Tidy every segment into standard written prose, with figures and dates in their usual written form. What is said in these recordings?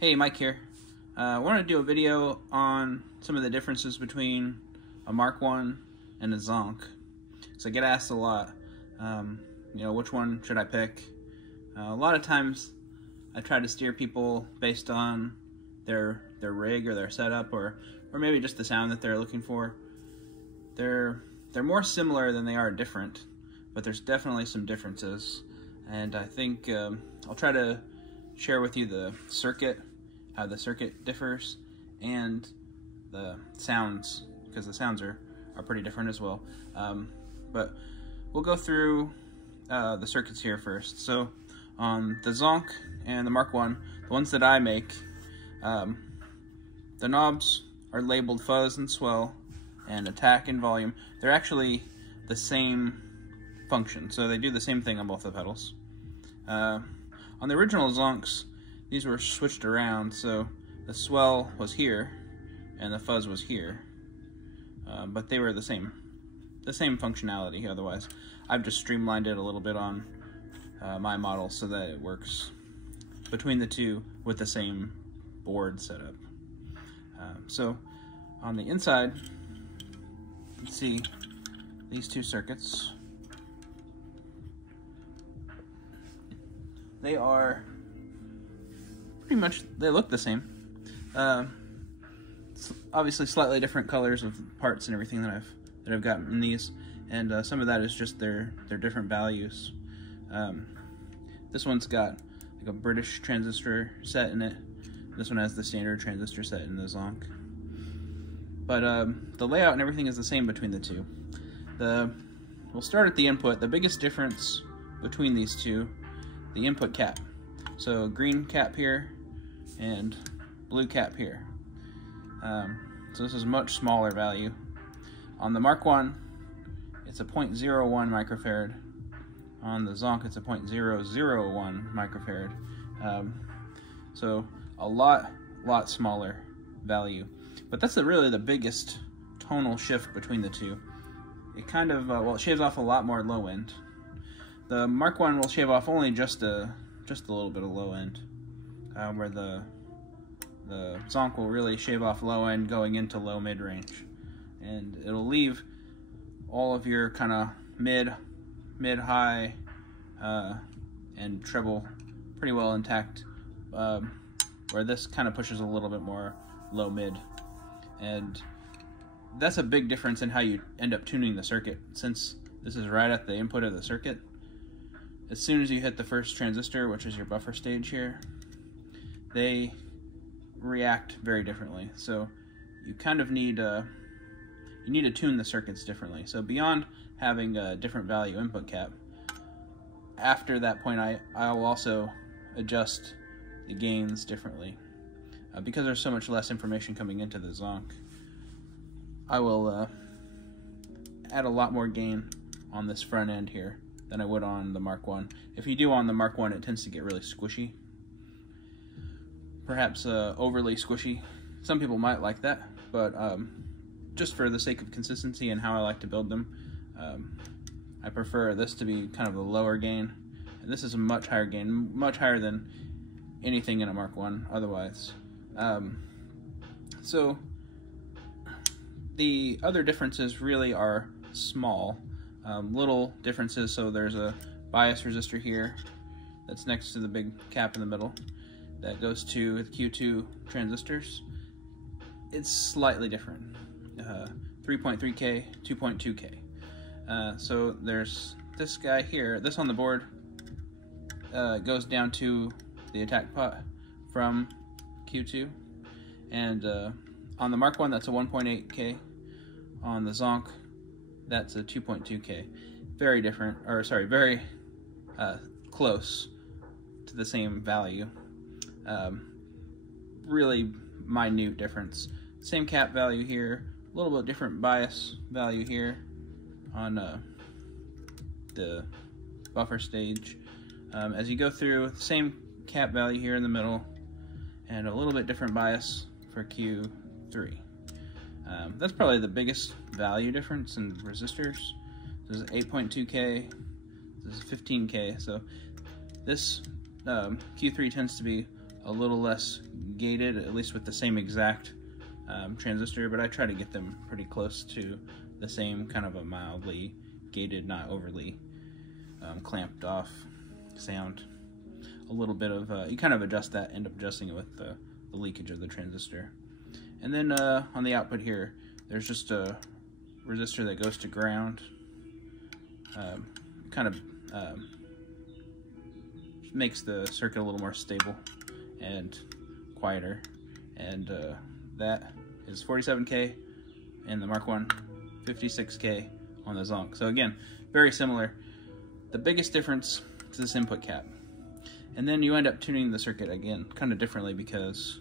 Hey, Mike here. I wanted to do a video on some of the differences between a Mark 1 and a ZONK. So I get asked a lot, which one should I pick? A lot of times I try to steer people based on their rig or their setup, or maybe just the sound that they're looking for. They're more similar than they are different, but there's definitely some differences. And I think I'll try to share with you the circuit, how the circuit differs, and the sounds, because the sounds are pretty different as well. But we'll go through the circuits here first. So on the ZONK and the Mark 1, the ones that I make, the knobs are labeled fuzz and swell and attack and volume. They're actually the same function, so they do the same thing on both the pedals. On the original ZONKs, these were switched around, so the swell was here and the fuzz was here, but they were the same functionality otherwise. I've just streamlined it a little bit on my model so that it works between the two with the same board setup. So on the inside, you can see these two circuits. They are pretty much, they look the same. Obviously slightly different colors of parts and everything that I've got in these, and some of that is just their different values. This one's got like a British transistor set in it. This one has the standard transistor set in the ZONK. But the layout and everything is the same between the two. We'll start at the input. The biggest difference between these two, the input cap. So green cap here and blue cap here. So this is a much smaller value. On the Mark 1, it's a 0.01 microfarad. On the ZONK, it's a 0.001 microfarad. So a lot smaller value. But that's really the biggest tonal shift between the two. It kind of, it shaves off a lot more low end. The Mark 1 will shave off only just a little bit of low end, where the ZONK will really shave off low end going into low mid range, and it'll leave all of your kind of mid high and treble pretty well intact, where this kind of pushes a little bit more low mid. And that's a big difference in how you end up tuning the circuit. Since this is right at the input of the circuit, as soon as you hit the first transistor, which is your buffer stage here, they react very differently. So you kind of need to tune the circuits differently. So beyond having a different value input cap, after that point I will also adjust the gains differently. Because there's so much less information coming into the ZONK, I will add a lot more gain on this front end here than I would on the Mark 1. If you do on the Mark 1, it tends to get really squishy. Perhaps overly squishy. Some people might like that, but just for the sake of consistency and how I like to build them, I prefer this to be kind of a lower gain. And this is a much higher gain, much higher than anything in a Mark 1 otherwise. So the other differences really are small, little differences. So there's a bias resistor here that's next to the big cap in the middle that goes to the Q2 transistors. It's slightly different, 3.3K, 2.2K. So there's this guy here, this on the board goes down to the attack pot from Q2, and on the Mark 1 that's a 1.8K. On the ZONK that's a 2.2K. Very different, or sorry, very close to the same value. Really minute difference. Same cap value here, a little bit different bias value here on the buffer stage. As you go through, same cap value here in the middle, and a little bit different bias for Q3. That's probably the biggest value difference in resistors. This is 8.2K, this is 15K, so this Q3 tends to be a little less gated, at least with the same exact transistor, but I try to get them pretty close to the same, kind of a mildly gated, not overly clamped off sound. A little bit of, you kind of adjust that, end up adjusting it with the leakage of the transistor. And then on the output here, there's just a resistor that goes to ground. Kind of makes the circuit a little more stable and quieter. And that is 47K in the Mark 1, 56K on the ZONK. So again, very similar. The biggest difference is this input cap. And then you end up tuning the circuit again kind of differently because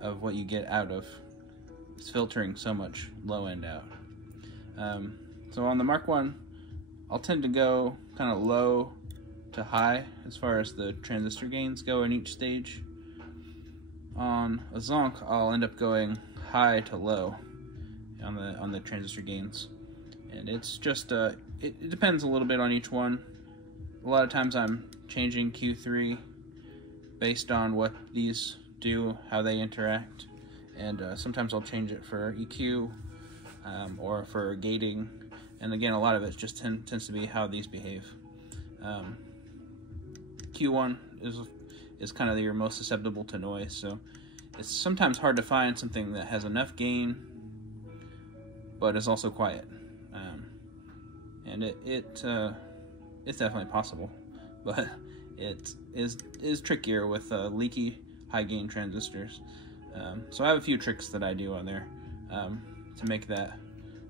of what you get out of it's filtering so much low end out. So on the Mark 1, I'll tend to go kind of low to high as far as the transistor gains go in each stage. On a ZONK, I'll end up going high to low on the transistor gains, and it's just it depends a little bit on each one. A lot of times I'm changing Q3 based on what these do, how they interact, and sometimes I'll change it for EQ or for gating, and again a lot of it just tends to be how these behave. Q1 is kind of your most susceptible to noise, so it's sometimes hard to find something that has enough gain but is also quiet, and it's definitely possible, but it is trickier with leaky high gain transistors. So I have a few tricks that I do on there to make that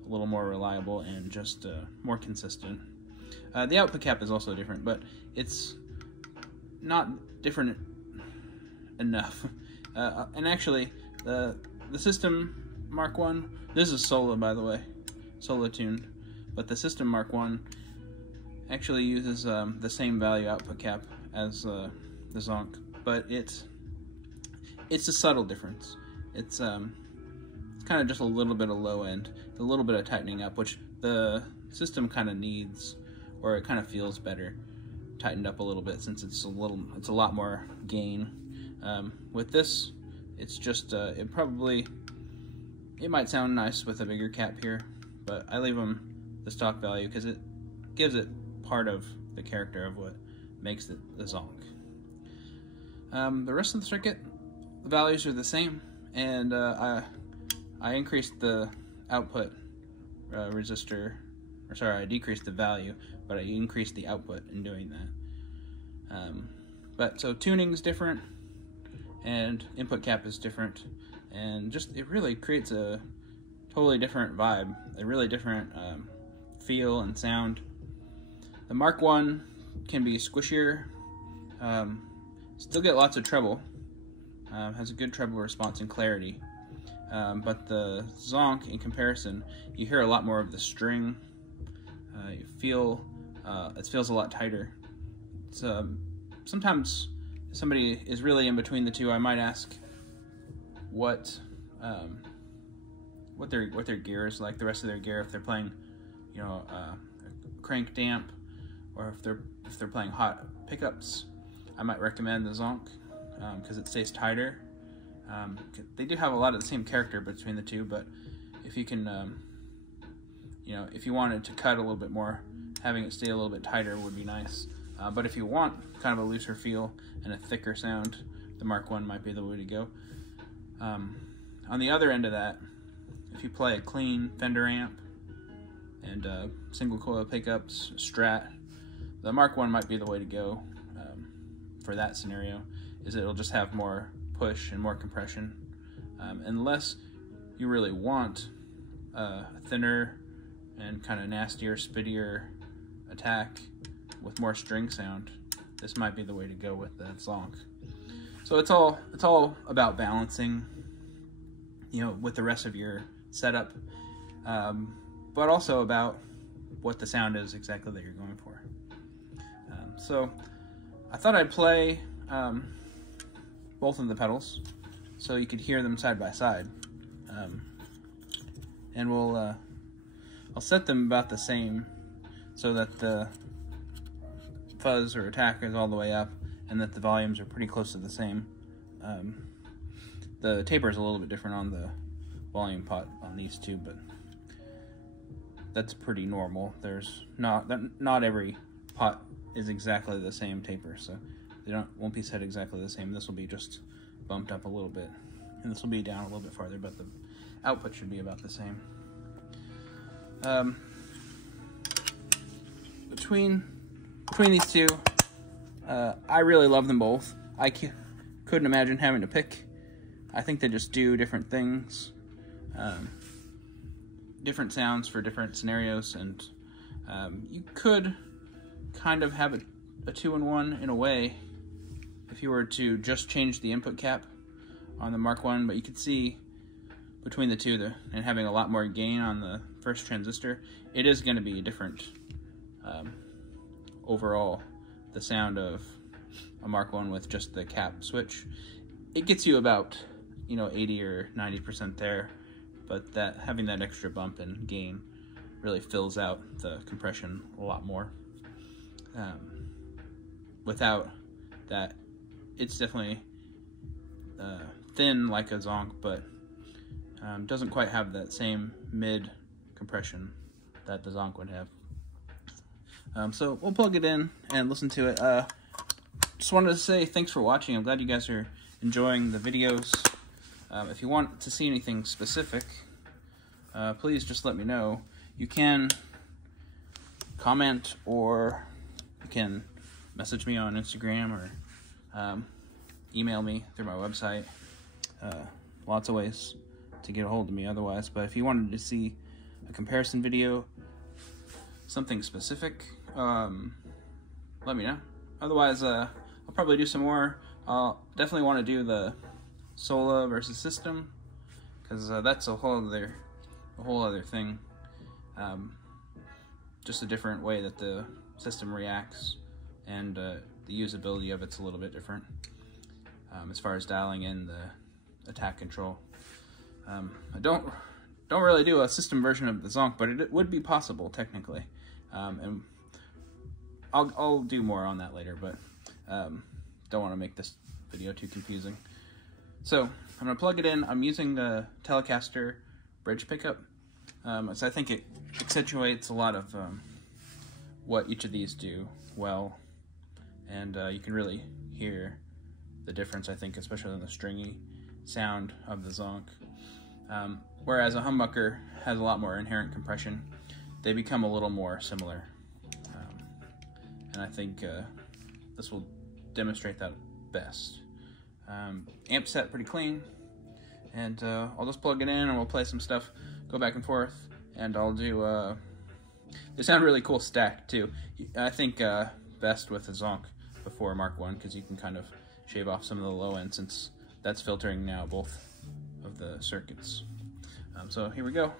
a little more reliable and just more consistent. The output cap is also different, but it's not different enough. And actually, the system Mark 1, this is solo by the way, solo tuned, but the system Mark 1 actually uses the same value output cap as the ZONK, but it's a subtle difference. It's kind of just a little bit of low end, a little bit of tightening up, which the system kind of needs, or it kind of feels better tightened up a little bit since it's a lot more gain. With this, it's just it might sound nice with a bigger cap here, but I leave them the stock value because it gives it part of the character of what makes it the ZONK. The rest of the circuit, the values are the same, and I increased the output resistor, or sorry, I decreased the value, but I increased the output in doing that. But so tuning's different, and input cap is different, and just it really creates a totally different vibe, a really different feel and sound. The Mark 1 can be squishier, still get lots of treble, has a good treble response and clarity, but the ZONK, in comparison, you hear a lot more of the string. You feel it feels a lot tighter. It's, sometimes if somebody is really in between the two, I might ask what their gear is like, the rest of their gear, if they're playing, you know, crank damp, or if they're playing hot pickups. I might recommend the ZONK because it stays tighter. They do have a lot of the same character between the two, but if you can, you know, if you wanted to cut a little bit more, having it stay a little bit tighter would be nice. But if you want kind of a looser feel and a thicker sound, the Mark 1 might be the way to go. On the other end of that, if you play a clean Fender amp and single coil pickups, Strat, the Mark 1 might be the way to go for that scenario. It'll just have more push and more compression, unless you really want a thinner and kind of nastier, spittier attack with more string sound. This might be the way to go with the ZONK. So it's all about balancing, you know, with the rest of your setup, but also about what the sound is exactly that you're going for. So I thought I'd play both of the pedals so you could hear them side by side, and I'll set them about the same so that the fuzz or attack is all the way up and that the volumes are pretty close to the same. The taper is a little bit different on the volume pot on these two, but that's pretty normal. There's not every pot is exactly the same taper, so they won't be set exactly the same. This will be just bumped up a little bit, and this will be down a little bit farther, but the output should be about the same. Between these two, I really love them both. I couldn't imagine having to pick. I think they just do different things, different sounds for different scenarios, and you could kind of have a two-in-one in a way if you were to just change the input cap on the Mark I, but you could see between the two and having a lot more gain on the first transistor, it is going to be different overall. The sound of a Mark I with just the cap switch, it gets you about 80 or 90% there, but having that extra bump and gain really fills out the compression a lot more. Without that, it's definitely thin like a ZONK, but doesn't quite have that same mid compression that the ZONK would have. So we'll plug it in and listen to it. Just wanted to say thanks for watching. I'm glad you guys are enjoying the videos. If you want to see anything specific, please just let me know. You can comment, or you can message me on Instagram, or email me through my website. Lots of ways to get a hold of me otherwise. But if you wanted to see a comparison video, something specific, let me know. Otherwise, I'll probably do some more. I'll definitely want to do the Sola versus system, because that's a whole other thing. Just a different way that the system reacts, and the usability of it's a little bit different as far as dialing in the attack control. I don't really do a system version of the ZONK, but it would be possible technically, and I'll do more on that later, but don't want to make this video too confusing. So I'm going to plug it in. I'm using the Telecaster bridge pickup, so I think it accentuates a lot of what each of these do well, and you can really hear the difference, I think, especially in the stringy sound of the ZONK. Whereas a humbucker has a lot more inherent compression, they become a little more similar. And I think this will demonstrate that best. Amp set pretty clean, and I'll just plug it in and we'll play some stuff, go back and forth, and I'll do, they sound really cool stacked too. I think best with a ZONK before Mark I, because you can kind of shave off some of the low end, since that's filtering now both of the circuits. So here we go.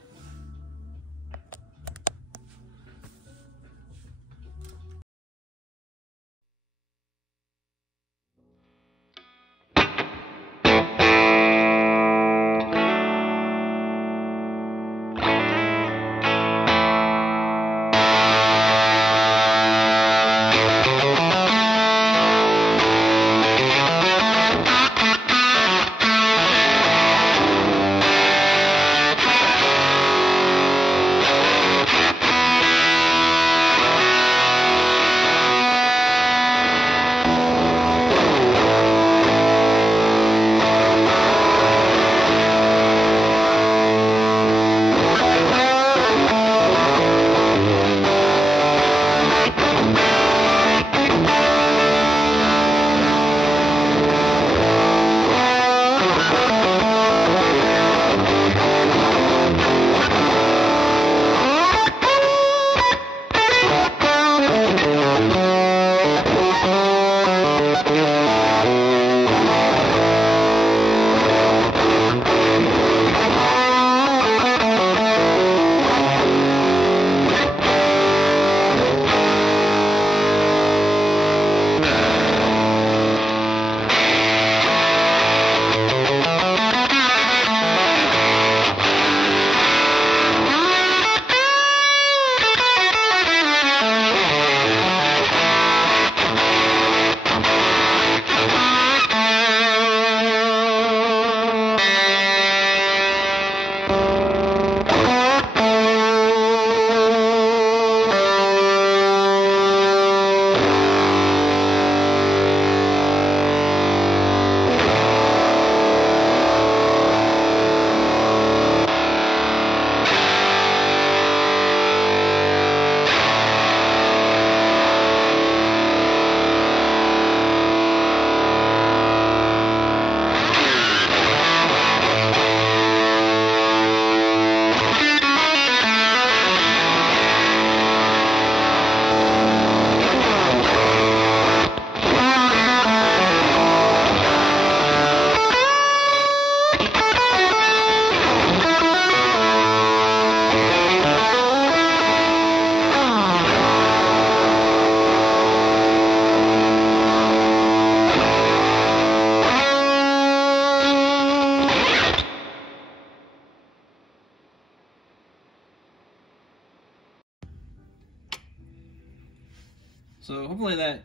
So hopefully that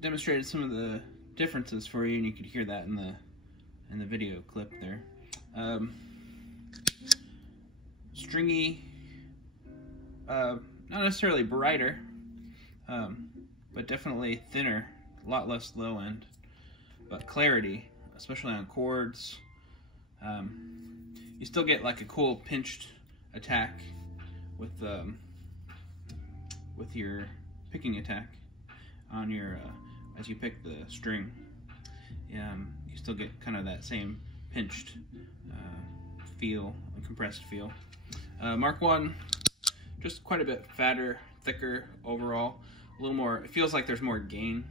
demonstrated some of the differences for you, and you could hear that in the video clip there. Stringy, not necessarily brighter, but definitely thinner, a lot less low end. But clarity, especially on chords, you still get like a cool pinched attack with your picking attack on your as you pick the string. You still get kind of that same pinched feel, compressed feel. Mark 1, just quite a bit fatter, thicker overall. A little more, it feels like there's more gain.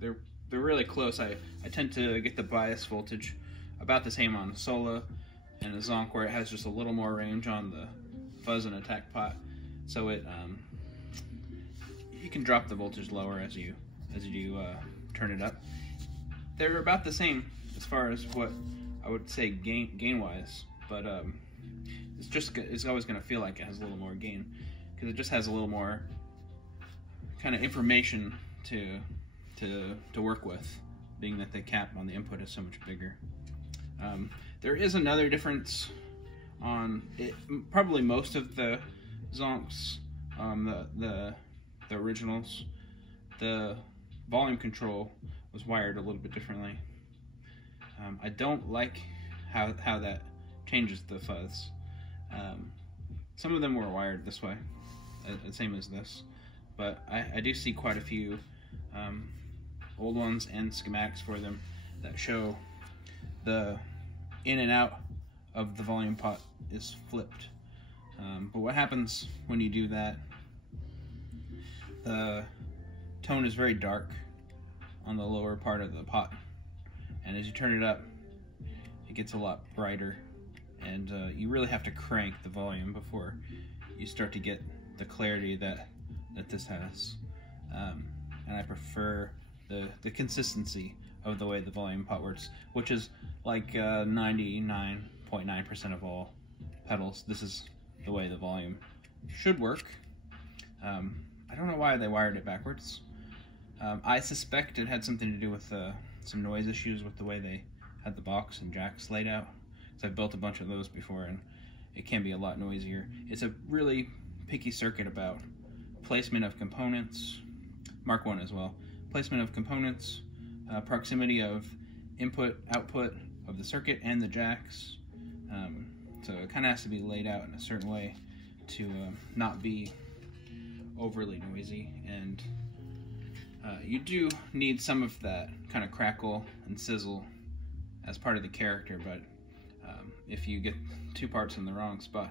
They're really close. I tend to get the bias voltage about the same on Sola and a ZONK, where it has just a little more range on the fuzz and attack pot. So it you can drop the voltage lower as you turn it up. They're about the same as far as what I would say gain wise, but it's always going to feel like it has a little more gain because it just has a little more kind of information to work with, being that the cap on the input is so much bigger. There is another difference on it. Probably most of the ZONKs, the originals, the volume control was wired a little bit differently. I don't like how that changes the fuzz. Some of them were wired this way, the same as this, but I do see quite a few old ones and schematics for them that show the in and out of the volume pot is flipped. But what happens when you do that, the tone is very dark on the lower part of the pot, and as you turn it up, it gets a lot brighter, and you really have to crank the volume before you start to get the clarity that this has. And I prefer the consistency of the way the volume pot works, which is like 99.9% of all pedals. This is the way the volume should work. I don't know why they wired it backwards. I suspect it had something to do with some noise issues with the way they had the box and jacks laid out, because I've built a bunch of those before and it can be a lot noisier. It's a really picky circuit about placement of components, Mark 1 as well, placement of components, proximity of input, output of the circuit and the jacks. So it kind of has to be laid out in a certain way to not be overly noisy, and you do need some of that kind of crackle and sizzle as part of the character, but if you get two parts in the wrong spot,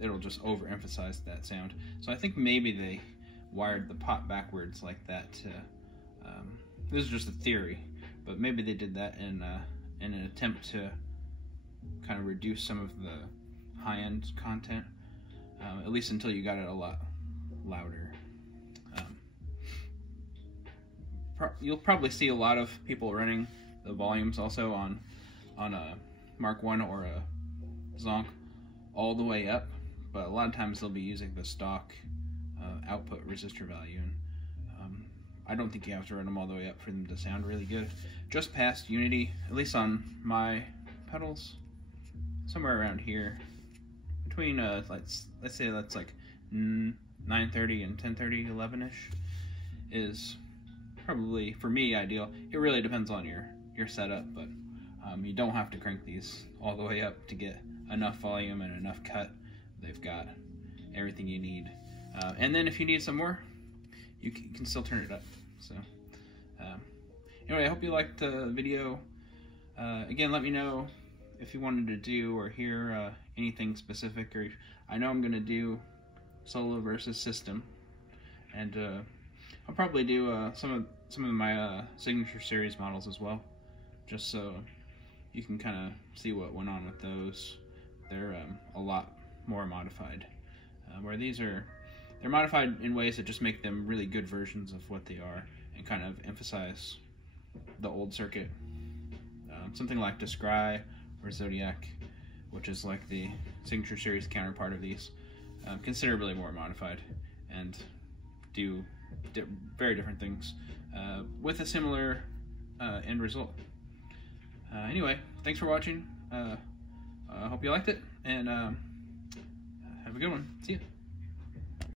it'll just overemphasize that sound. So I think maybe they wired the pot backwards like that to, this is just a theory, but maybe they did that in an attempt to kind of reduce some of the high-end content, at least until you got it a lot louder. You'll probably see a lot of people running the volumes also on a Mark 1 or a ZONK all the way up, but a lot of times they'll be using the stock output resistor value, and I don't think you have to run them all the way up for them to sound really good. Just past unity, at least on my pedals, somewhere around here, between let's say that's like 930 and 1030, 11ish, is probably for me ideal. It really depends on your setup, but you don't have to crank these all the way up to get enough volume and enough cut. They've got everything you need, and then if you need some more, you can still turn it up. So anyway, I hope you liked the video. Again, let me know if you wanted to do or hear anything specific, or I know I'm going to do solo versus system, and I'll probably do some of my signature series models as well, just so you can kind of see what went on with those. They're a lot more modified, where these they're modified in ways that just make them really good versions of what they are and kind of emphasize the old circuit. Something like Descry or Zodiac, which is like the signature series counterpart of these, considerably more modified, and do very different things with a similar end result. Anyway, thanks for watching. I hope you liked it, and have a good one. See ya.